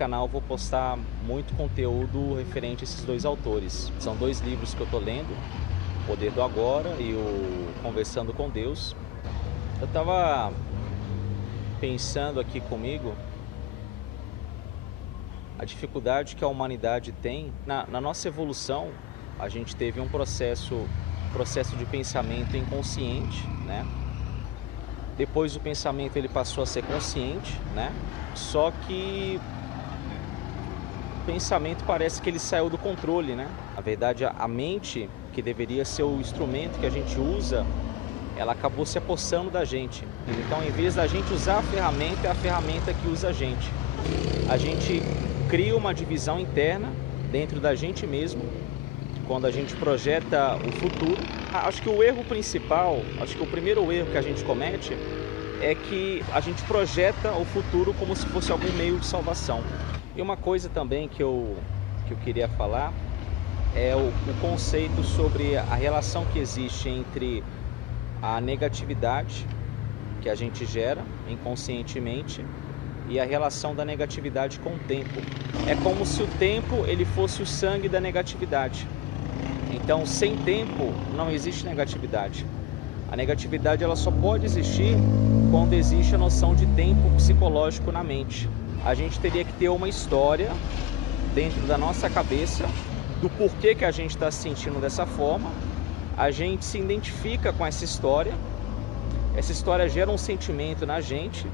canal eu vou postar muito conteúdo referente a esses dois autores. São dois livros que eu estou lendo, O Poder do Agora e o Conversando com Deus. Eu estava pensando aqui comigo a dificuldade que a humanidade tem. Na nossa evolução, a gente teve um processo de pensamento inconsciente, né? Depois o pensamento ele passou a ser consciente, né? Só que o pensamento parece que ele saiu do controle, né? Na verdade, a mente, que deveria ser o instrumento que a gente usa, ela acabou se apossando da gente. Então, em vez da gente usar a ferramenta, é a ferramenta que usa a gente. A gente cria uma divisão interna dentro da gente mesmo, quando a gente projeta o futuro. Acho que o erro principal, acho que o primeiro erro que a gente comete é que a gente projeta o futuro como se fosse algum meio de salvação. E uma coisa também que eu queria falar é o conceito sobre a relação que existe entre a negatividade que a gente gera inconscientemente e a relação da negatividade com o tempo. É como se o tempo ele fosse o sangue da negatividade. Então, sem tempo não existe negatividade. A negatividade ela só pode existir quando existe a noção de tempo psicológico na mente. A gente teria que ter uma história dentro da nossa cabeça do porquê que a gente está se sentindo dessa forma. A gente se identifica com essa história gera um sentimento na gente,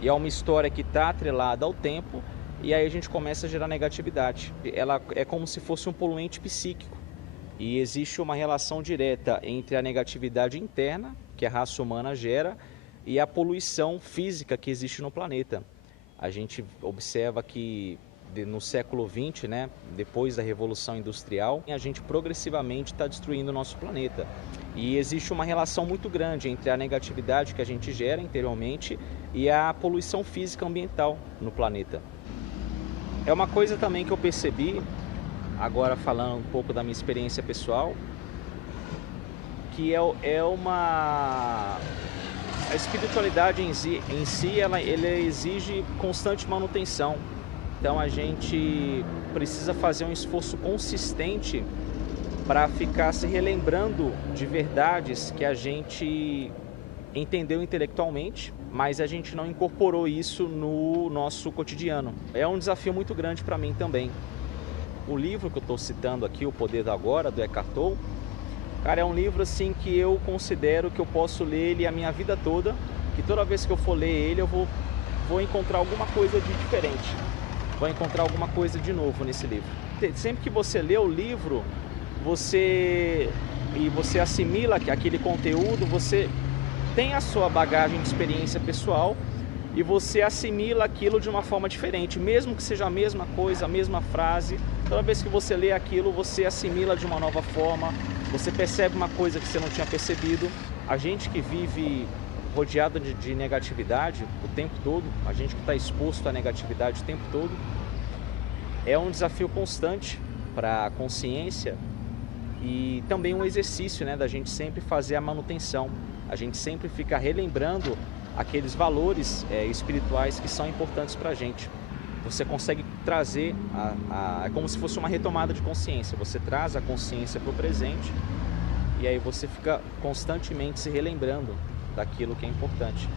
e é uma história que está atrelada ao tempo, e aí a gente começa a gerar negatividade. Ela é como se fosse um poluente psíquico, e existe uma relação direta entre a negatividade interna, que a raça humana gera, e a poluição física que existe no planeta. A gente observa que no século XX, né, depois da Revolução Industrial, a gente progressivamente está destruindo o nosso planeta. E existe uma relação muito grande entre a negatividade que a gente gera interiormente e a poluição física ambiental no planeta. É uma coisa também que eu percebi, agora falando um pouco da minha experiência pessoal, que a espiritualidade em si ela exige constante manutenção. Então a gente precisa fazer um esforço consistente para ficar se relembrando de verdades que a gente entendeu intelectualmente, mas a gente não incorporou isso no nosso cotidiano. É um desafio muito grande para mim também. O livro que eu estou citando aqui, O Poder do Agora, do Eckhart Tolle, cara, é um livro assim que eu considero que eu posso ler ele a minha vida toda, que toda vez que eu for ler ele eu vou encontrar alguma coisa de diferente. Vou encontrar alguma coisa de novo nesse livro. Sempre que você lê o livro, você assimila aquele conteúdo, você tem a sua bagagem de experiência pessoal e você assimila aquilo de uma forma diferente, mesmo que seja a mesma coisa, a mesma frase. Toda vez que você lê aquilo, você assimila de uma nova forma, você percebe uma coisa que você não tinha percebido. A gente que vive rodeado de negatividade o tempo todo, a gente que está exposto à negatividade o tempo todo, é um desafio constante para a consciência e também um exercício, né, da gente sempre fazer a manutenção. A gente sempre fica relembrando aqueles valores espirituais que são importantes para a gente. Você consegue trazer, é como se fosse uma retomada de consciência, você traz a consciência para o presente e aí você fica constantemente se relembrando daquilo que é importante.